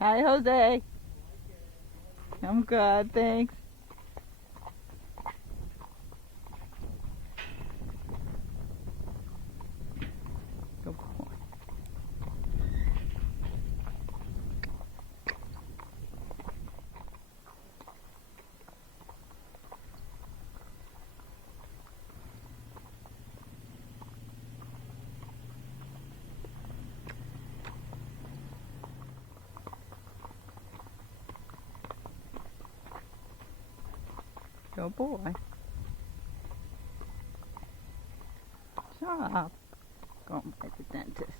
Hi, Jose. I'm good, thanks. Good boy. Good boy. Shut up. Going by the dentist.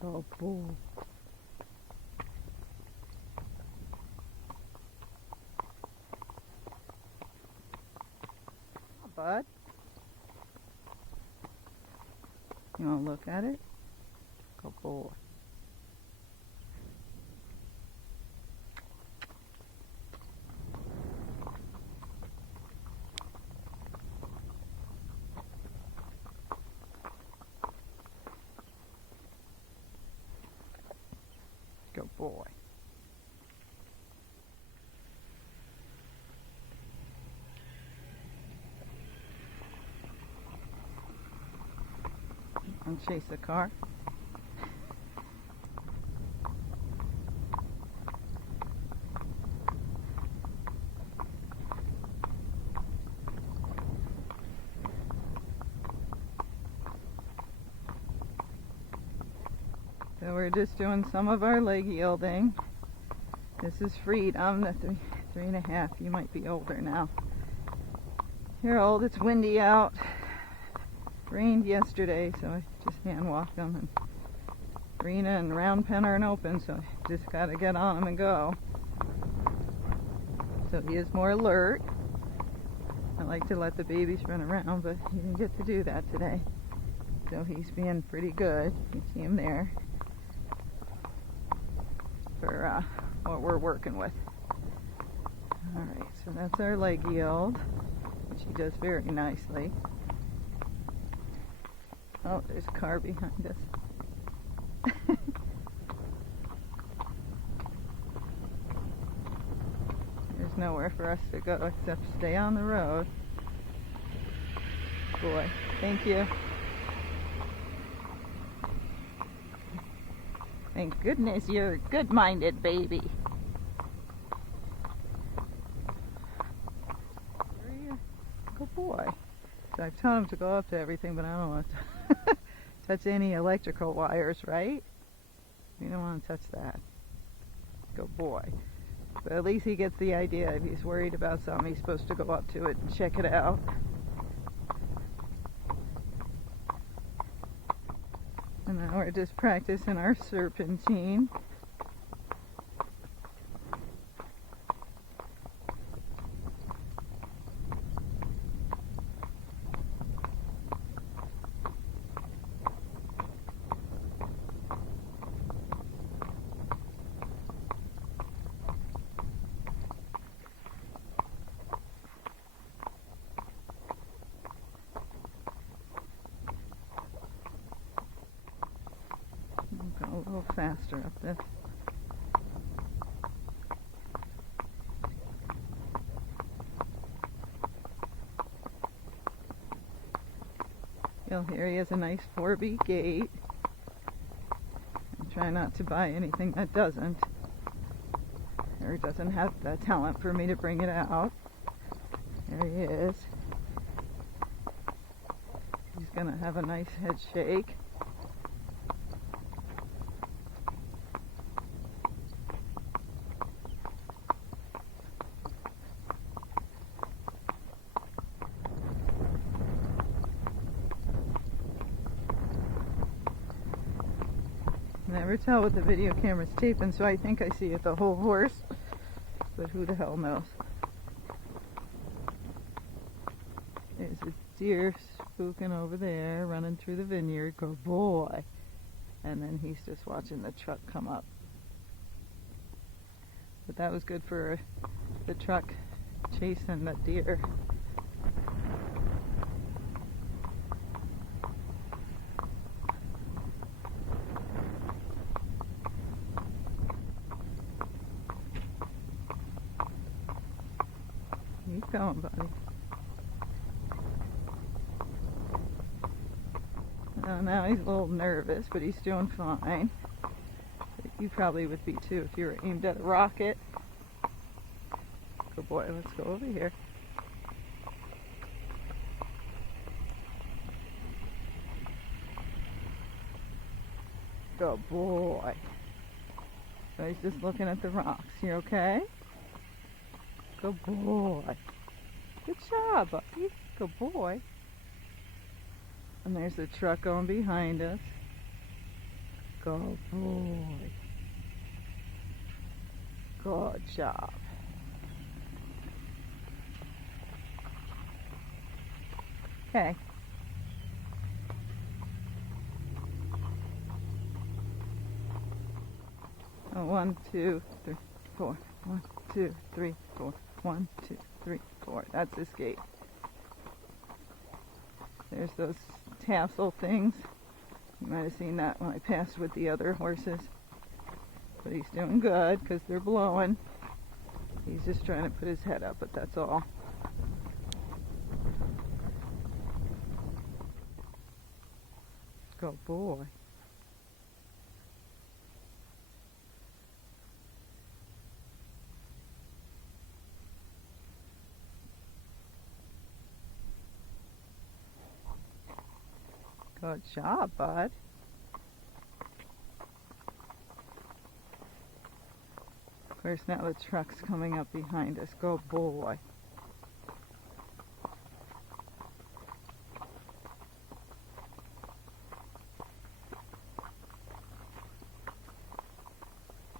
Good boy. Bud, you want to look at it? Good boy. Good boy. And chase the car. So we're just doing some of our leg yielding. This is Freedom, the three and a half. You might be older now. You're old, it's windy out. Rained yesterday, so I just hand walked them. And Rena and Round Pen aren't open, so I just gotta get on them and go. So he is more alert. I like to let the babies run around, but he didn't get to do that today. So he's being pretty good. You see him there for what we're working with. Alright, so that's our leg yield, which he does very nicely. Oh, there's a car behind us. There's nowhere for us to go except stay on the road. Boy, thank you. Thank goodness you're a good-minded baby. Good boy. So I've told him to go up to everything, but I don't want to touch any electrical wires, right? You don't want to touch that. Good boy. But at least he gets the idea. If he's worried about something, he's supposed to go up to it and check it out. And now we're just practicing our serpentine. Go a little faster up this. You'll hear he has a nice 4-beat gait. And try not to buy anything that doesn't, or doesn't have the talent for me to bring it out. There he is. He's gonna have a nice head shake. Never tell what the video camera's taping, so I think I see it the whole horse, but who the hell knows. There's a deer spooking over there, running through the vineyard. Good boy. And then he's just watching the truck come up. But that was good for the truck chasing the deer. going, buddy? Now he's a little nervous, but he's doing fine. You probably would be too if you were aimed at a rocket. Good boy, let's go over here. Good boy. So he's just looking at the rocks. You okay? Good boy. Good job, buddy. Good boy. And there's the truck going behind us. Good boy. Good job. Okay. Oh, 1, 2, 3, 4. 1, 2, 3, 4. 1, 2, 3, 4. That's this gate. There's those tassel things. You might have seen that when I passed with the other horses. But he's doing good because they're blowing. He's just trying to put his head up, but that's all. Good boy. Good job, bud. Of course, now the truck's coming up behind us. Good boy.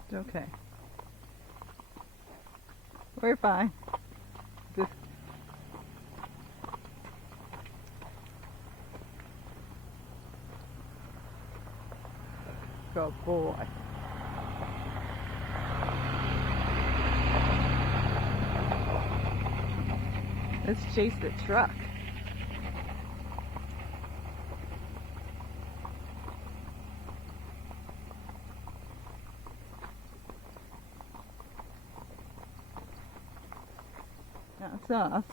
It's okay. We're fine. Just good boy. Let's chase the truck. That's us.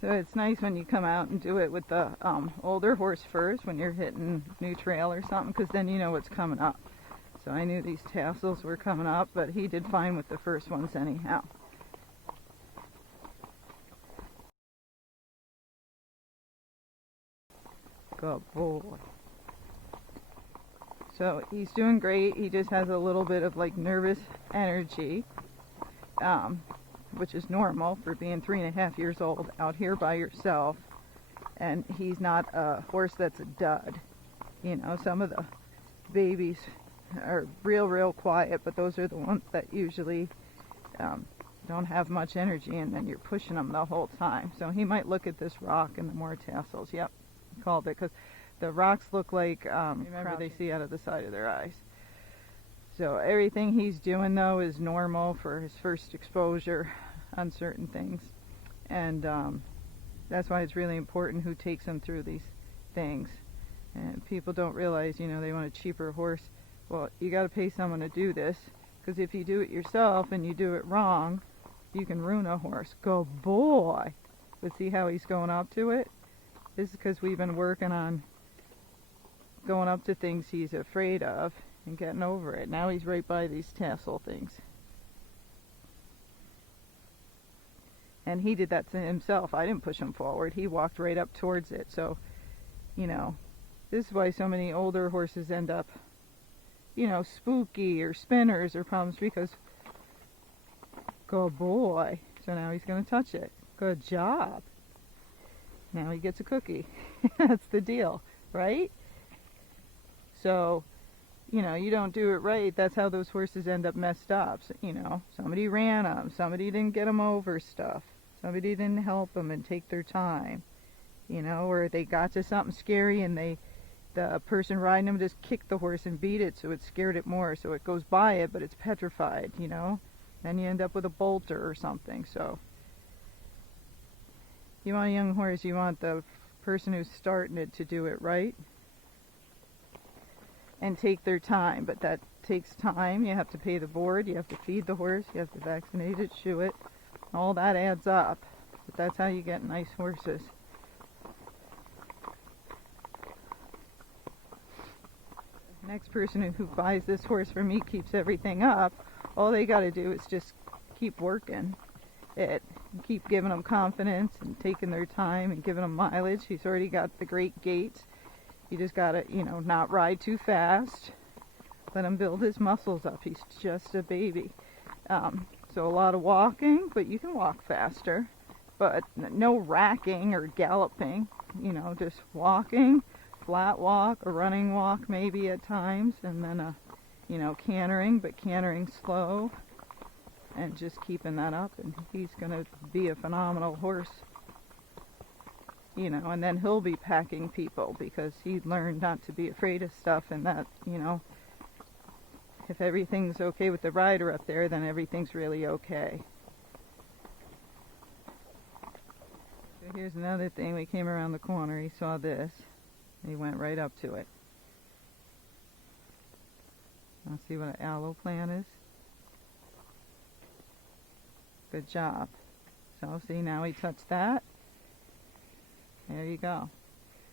So it's nice when you come out and do it with the older horse first when you're hitting new trail or something, because then you know what's coming up. So I knew these tassels were coming up, but he did fine with the first ones anyhow. Good boy. So he's doing great. He just has a little bit of like nervous energy, which is normal for being 3.5 years old out here by yourself. And he's not a horse that's a dud. You know, some of the babies are real quiet, but those are the ones that usually don't have much energy, and then you're pushing them the whole time. So he might look at this rock and the more tassels. Yep, called it, because the rocks look like remember they see out of the side of their eyes. So everything he's doing though is normal for his first exposure on certain things, and that's why it's really important who takes him through these things. And people don't realize, you know, they want a cheaper horse. Well, you got to pay someone to do this, because if you do it yourself and you do it wrong, you can ruin a horse. Good boy. But see how he's going up to it? This is because we've been working on going up to things he's afraid of and getting over it. Now he's right by these tassel things. And he did that to himself. I didn't push him forward. He walked right up towards it. So, you know, this is why so many older horses end up, you know, spooky or spinners or problems, because good boy. So now he's going to touch it. Good job. Now he gets a cookie. That's the deal, right? So, you know, you don't do it right. That's how those horses end up messed up. So, you know, somebody ran them. Somebody didn't get them over stuff. Somebody didn't help them and take their time. You know, or they got to something scary and the person riding them just kicked the horse and beat it, so it scared it more. So it goes by it, but it's petrified, you know. Then you end up with a bolter or something. So you want a young horse, you want the person who's starting it to do it right and take their time, but that takes time. You have to pay the board, you have to feed the horse, you have to vaccinate it, shoe it. All that adds up. But that's how you get nice horses. The next person who buys this horse from me keeps everything up. All they got to do is just keep working it. Keep giving them confidence and taking their time and giving them mileage. He's already got the great gait. You just got to, not ride too fast. Let him build his muscles up. He's just a baby. So a lot of walking, but you can walk faster. But no racking or galloping. Just walking, flat walk, a running walk maybe at times, and then a, cantering, but cantering slow. And just keeping that up, and he's going to be a phenomenal horse. And then he'll be packing people because he learned not to be afraid of stuff, and that, if everything's okay with the rider up there, then everything's really okay. So here's another thing. We came around the corner, he saw this, and he went right up to it. I'll see what an aloe plant is. Good job. So see, now he touched that. There you go.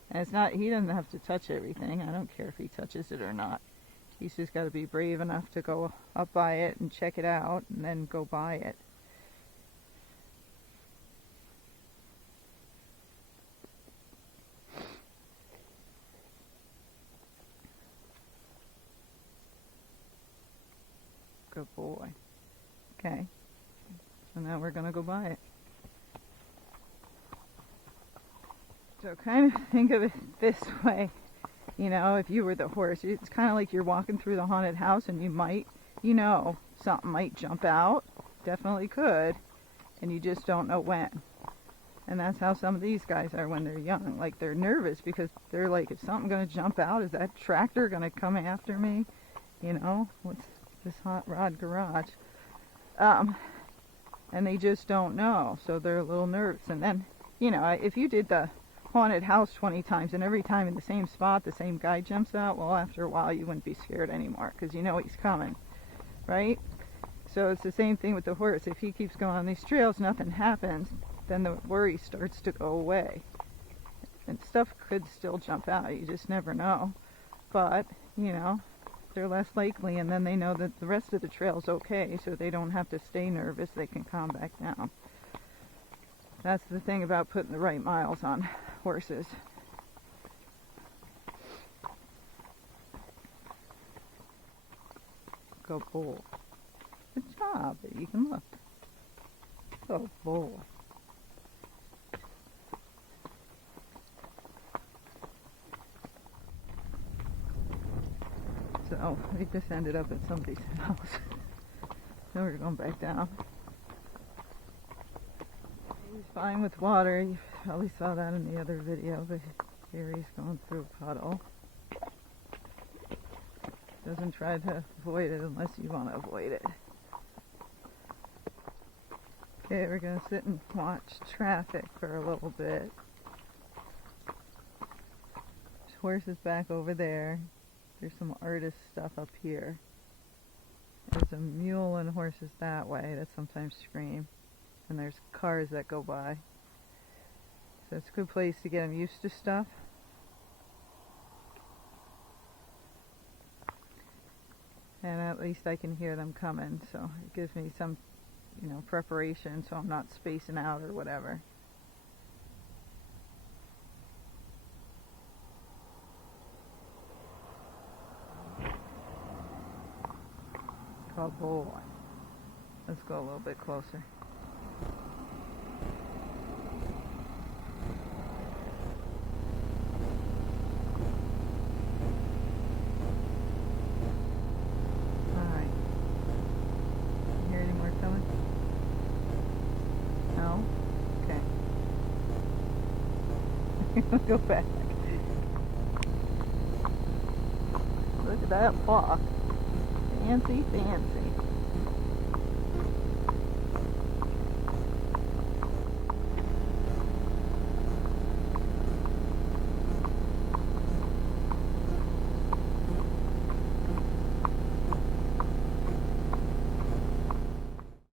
And it's not, he doesn't have to touch everything. I don't care if he touches it or not. He's just got to be brave enough to go up by it and check it out and then go by it. Good boy. Okay. So now we're going to go by it. So kind of think of it this way. If you were the horse, it's kind of like you're walking through the haunted house and you might, something might jump out. Definitely could. And you just don't know when. And that's how some of these guys are when they're young. Like, they're nervous because they're like, is something going to jump out? Is that tractor going to come after me? What's this hot rod garage? And they just don't know, so they're a little nervous. And then, if you did the haunted house 20 times and every time in the same spot the same guy jumps out, well, after a while you wouldn't be scared anymore because he's coming, right? So it's the same thing with the horse. If he keeps going on these trails, nothing happens, then the worry starts to go away. And stuff could still jump out, you just never know. But, they're less likely, and then they know that the rest of the trail's okay, so they don't have to stay nervous, they can calm back down. That's the thing about putting the right miles on horses. Go bull. Good job, you can look. Go bull. So we just ended up at somebody's house. Now we're going back down. He's fine with water. You probably saw that in the other video, but here he's going through a puddle. Doesn't try to avoid it unless you want to avoid it. Okay, we're going to sit and watch traffic for a little bit. There's horses back over there. There's some artist stuff up here. There's a mule and horses that way that sometimes scream. And there's cars that go by. So it's a good place to get them used to stuff. And at least I can hear them coming, so it gives me some, preparation so I'm not spacing out or whatever. Oh boy. Let's go a little bit closer. Alright. You hear any more coming? No? Okay. Let's go back. Look at that flock. Fancy, fancy.